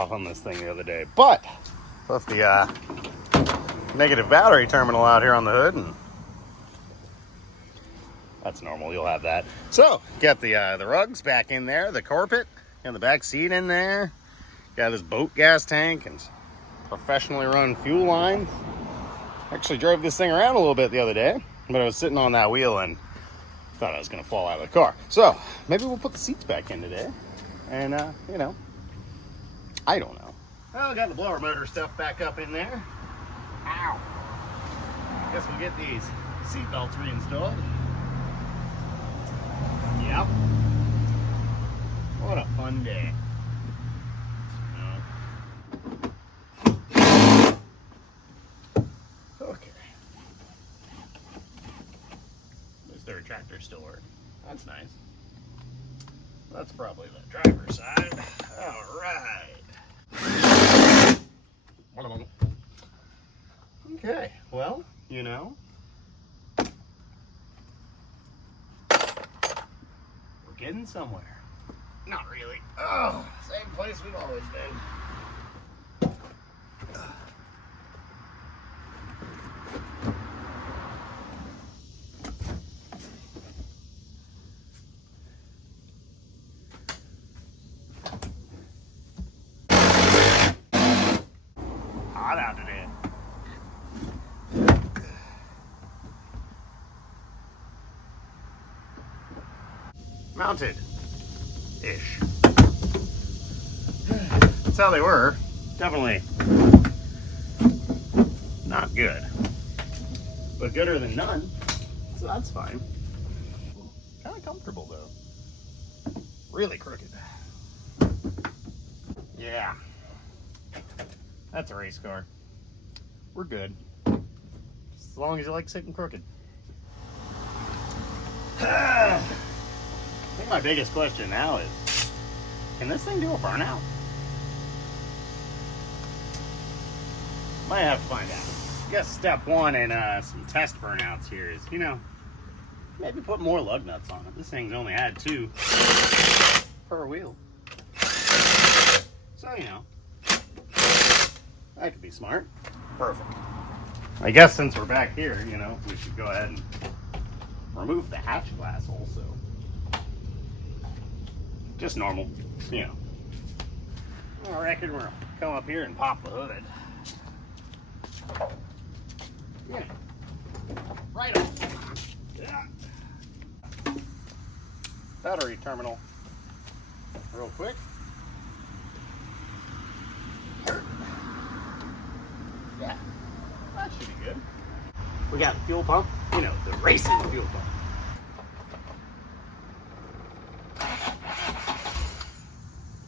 off on this thing the other day, but left the negative battery terminal out here on the hood, and that's normal. You'll have that. So got the rugs back in there, the carpet, and the back seat in there. Got this boat gas tank and professionally run fuel line. Actually drove this thing around a little bit the other day, but I was sitting on that wheel and thought I was gonna fall out of the car. So maybe we'll put the seats back in today, and you know, I don't know. Well, I got the blower motor stuff back up in there. Ow. Guess we'll get these seat belts reinstalled. Yep. What a fun day. Okay. At least the retractors still work. That's nice. That's probably the driver's side. All right. Okay, well, you know, we're getting somewhere. Not really. Oh, same place we've always been. Hot out today. Mounted-ish. That's how they were. Definitely not good, but gooder than none, so that's fine. Kind of comfortable though. Really crooked. Yeah, that's a race car. We're good, just as long as you like sitting crooked. I think my biggest question now is, can this thing do a burnout? Might have to find out. I guess step one in some test burnouts here is, you know, maybe put more lug nuts on it. This thing's only had 2 per wheel. So, you know, that could be smart. Perfect. I guess since we're back here, you know, we should go ahead and remove the hatch glass also. Just normal, you know. I reckon we're gonna come up here and pop the hood. Yeah. Right on. Yeah. Battery terminal. Real quick. Yeah. That should be good. We got the fuel pump. You know, the racing fuel pump.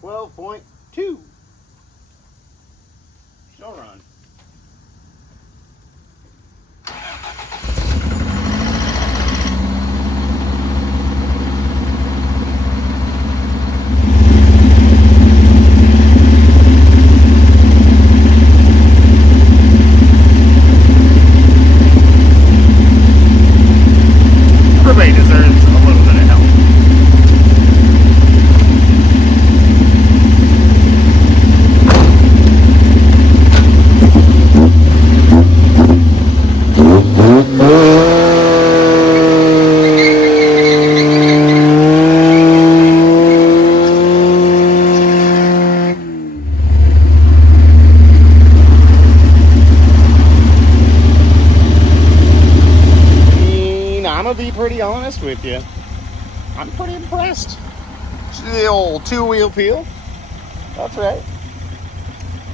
12.2. Still run. Everybody deserves a little bit of help. Be pretty honest with you, I'm pretty impressed. The old 2-wheel peel, that's right.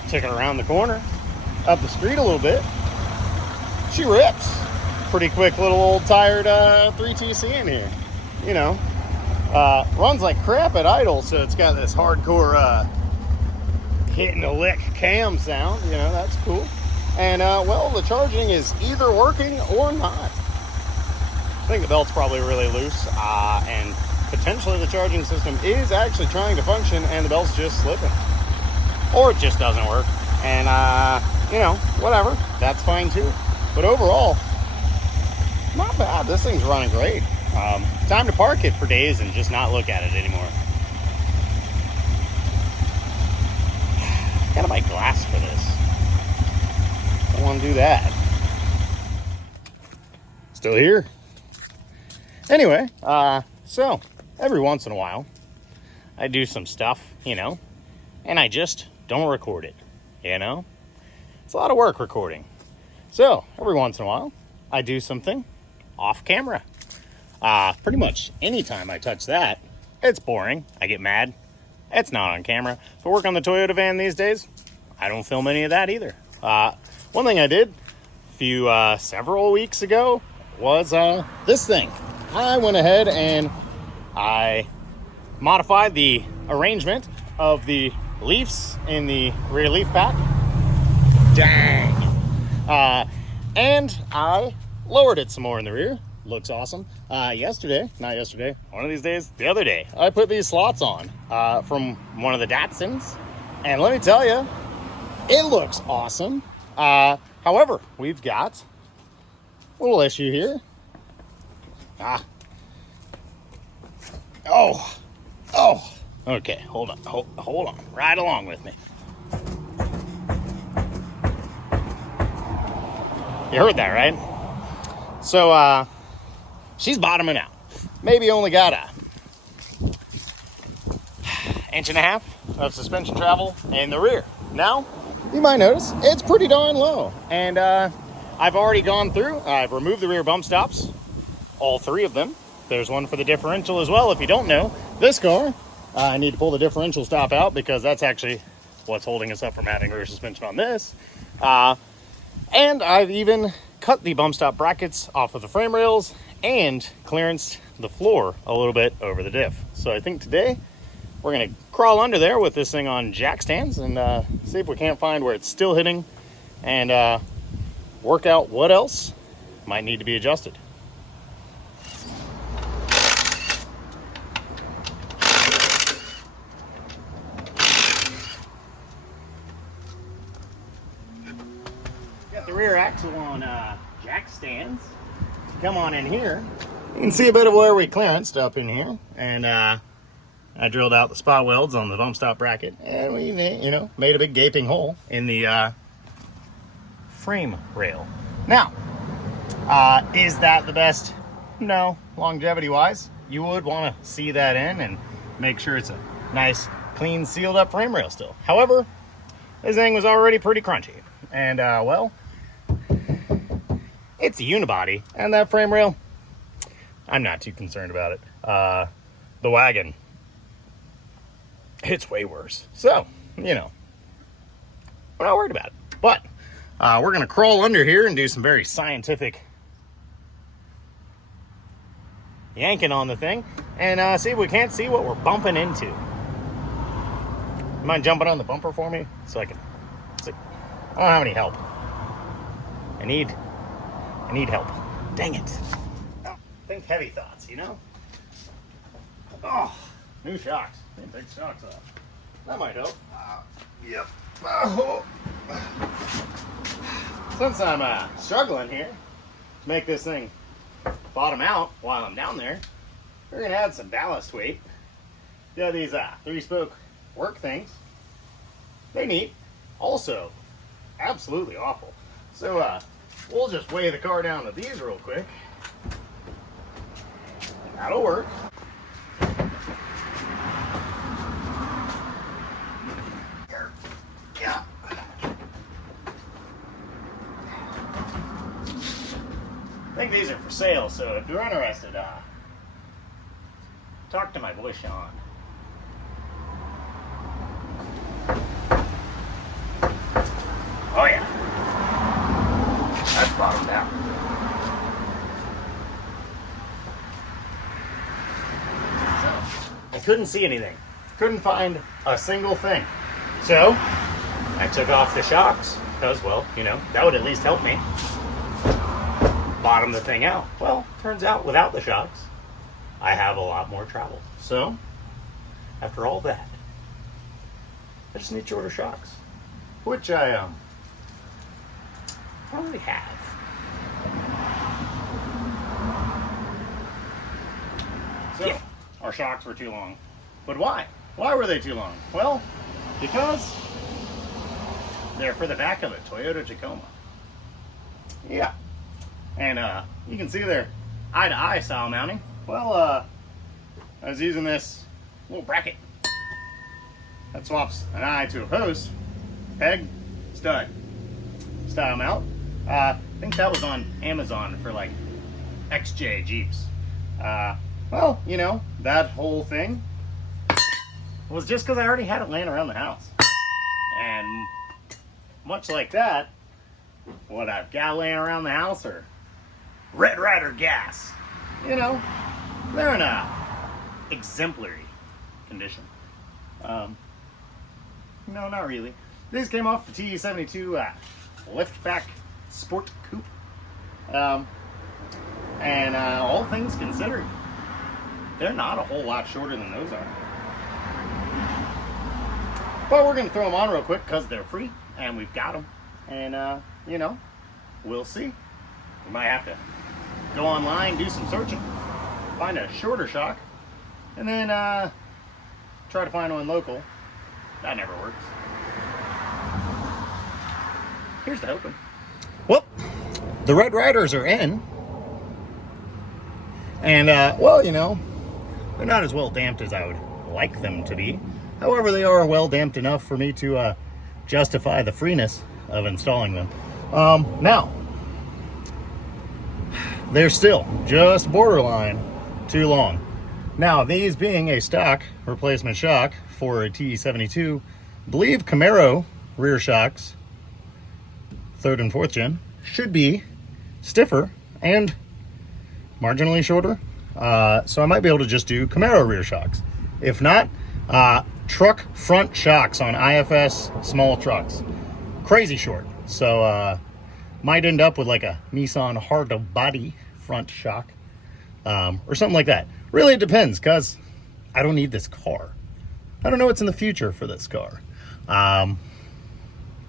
Took it around the corner, up the street a little bit. She rips. Pretty quick little old tired 3TC in here. You know, runs like crap at idle, so it's got this hardcore hitting a lick cam sound. You know, that's cool. And well, the charging is either working or not. I think the belt's probably really loose, and potentially the charging system is actually trying to function and the belt's just slipping. Or it just doesn't work. And, you know, whatever. That's fine too. But overall, not bad. This thing's running great. Time to park it for days and just not look at it anymore. like glass for this. Don't want to do that. Still here. Anyway, so every once in a while, I do some stuff, you know, and I just don't record it, you know? It's a lot of work recording. So every once in a while, I do something off camera. Pretty much anytime I touch that, it's boring. I get mad. It's not on camera. If I work on the Toyota van these days, I don't film any of that either. One thing I did several weeks ago was this thing. I went ahead and I modified the arrangement of the leaves in the rear leaf pack. Dang. And I lowered it some more in the rear. Looks awesome. Not yesterday, one of these days, the other day, I put these slots on from one of the Datsuns. And let me tell you, it looks awesome. However, we've got a little issue here. Okay, hold on, right along with me. You heard that, right? So, she's bottoming out. Maybe only got a 1.5 inches of suspension travel in the rear. Now, you might notice it's pretty darn low. And I've already gone through, I've removed the rear bump stops, all 3 of them. There's one for the differential as well. If you don't know, this car, I need to pull the differential stop out because that's actually what's holding us up from having rear suspension on this. And I've even cut the bump stop brackets off of the frame rails and clearanced the floor a little bit over the diff. So I think today we're gonna crawl under there with this thing on jack stands and see if we can't find where it's still hitting and work out what else might need to be adjusted. Got the rear axle on jack stands. Come on in here. You can see a bit of where we clearanced up in here, and I drilled out the spot welds on the bump stop bracket, and we, you know, made a big gaping hole in the frame rail. Now, is that the best? No, longevity wise, you would want to see that in and make sure it's a nice, clean, sealed up frame rail still. However, this thing was already pretty crunchy, and well, it's a unibody, and that frame rail, I'm not too concerned about it. The wagon, it's way worse. So, you know, we're not worried about it. But we're going to crawl under here and do some very scientific yanking on the thing and see if we can't see what we're bumping into. You mind jumping on the bumper for me so I can see? I don't have any help. I need help. Dang it. Oh, think heavy thoughts, you know? Oh, new shocks. Didn't take the shocks off. That might help. Yep. Since I'm struggling here to make this thing bottom out while I'm down there, we're going to add some ballast weight. Yeah, these 3-spoke work things. They neat. Also, absolutely awful. So, we'll just weigh the car down to these real quick. That'll work. Yeah. I think these are for sale, so if you're interested, talk to my boy Sean. Oh yeah. That's bottomed out. I couldn't see anything. Couldn't find a single thing. So, I took off the shocks, because, well, you know, that would at least help me bottom the thing out. Well, turns out without the shocks, I have a lot more travel. So, after all that, I just need shorter shocks, which I probably have. So, yeah. Our shocks were too long. But why? Why were they too long? Well, because They're for the back of a Toyota Tacoma. Yeah. And you can see their eye-to-eye style mounting. Well, I was using this little bracket that swaps an eye to a post, peg, stud style mount. I think that was on Amazon for like XJ Jeeps. Well, you know, that whole thing was just because I already had it laying around the house. And much like that, what I've got laying around the house are Red Ryder gas. You know, they're in a exemplary condition. No, not really. These came off the Te51 liftback sport coupe. And all things considered, they're not a whole lot shorter than those are. But we're going to throw them on real quick because they're free and we've got them. And, you know, we'll see. We might have to go online, do some searching, find a shorter shock, and then try to find one local. That never works. Here's the open. Well, the Red Ryders are in. And, well, you know, they're not as well damped as I would like them to be. However, they are well damped enough for me to justify the freeness of installing them. Now, they're still just borderline too long. Now, these being a stock replacement shock for a Te51, I believe Camaro rear shocks, 3rd and 4th gen, should be stiffer and marginally shorter. So I might be able to just do Camaro rear shocks. If not, truck front shocks on IFS small trucks. Crazy short. So might end up with like a Nissan hard to body front shock or something like that. Really, it depends because I don't need this car. I don't know what's in the future for this car.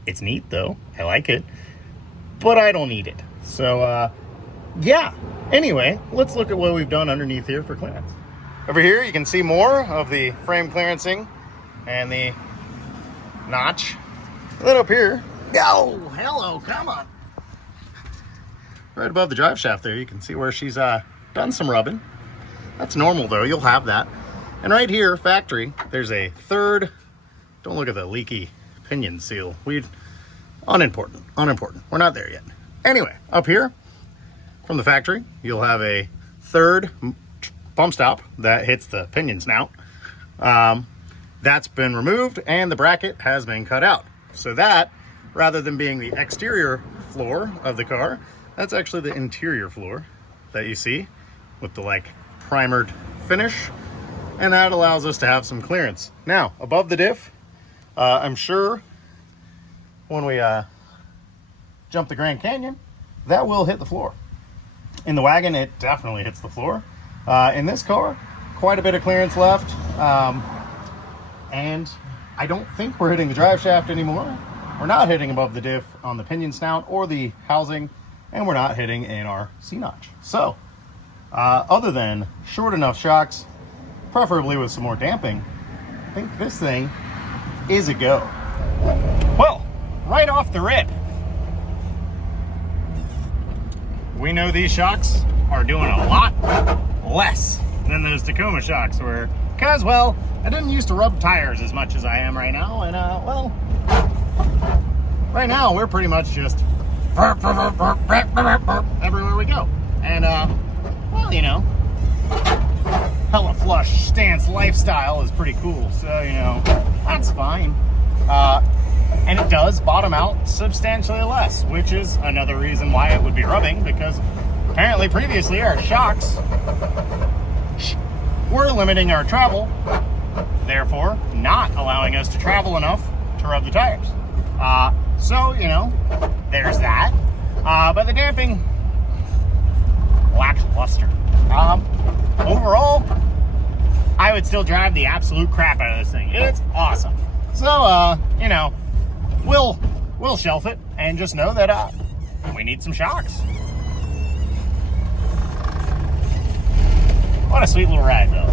It's neat though. I like it, but I don't need it. So yeah. Anyway, let's look at what we've done underneath here for clearance. Over here, you can see more of the frame clearancing and the notch. And then up here, oh, hello, come on. Right above the drive shaft there, you can see where she's done some rubbing. That's normal though, you'll have that. And right here, factory, there's a 3rd, don't look at the leaky pinion seal. Unimportant. We're not there yet. Anyway, up here, from the factory, you'll have a 3rd bump stop that hits the pinion snout. That's been removed and the bracket has been cut out. So that, rather than being the exterior floor of the car, that's actually the interior floor that you see with the like primered finish. And that allows us to have some clearance. Now, above the diff, I'm sure when we jump the Grand Canyon, that will hit the floor. In the wagon, it definitely hits the floor. In this car, quite a bit of clearance left. And I don't think we're hitting the drive shaft anymore. We're not hitting above the diff on the pinion snout or the housing, and we're not hitting in our C-notch. So, other than short enough shocks, preferably with some more damping, I think this thing is a go. Well, right off the rip, we know these shocks are doing a lot less than those Tacoma shocks were, because, well, I didn't used to rub tires as much as I am right now, and, well, right now we're pretty much just everywhere we go. And, well, you know, hella flush stance lifestyle is pretty cool, so, you know, that's fine. And it does bottom out substantially less, which is another reason why it would be rubbing, because apparently previously our shocks were limiting our travel, therefore not allowing us to travel enough to rub the tires. So, you know, there's that. But the damping, lackluster. Overall, I would still drive the absolute crap out of this thing. It's awesome. So, you know, we'll shelf it and just know that we need some shocks. What a sweet little ride, though.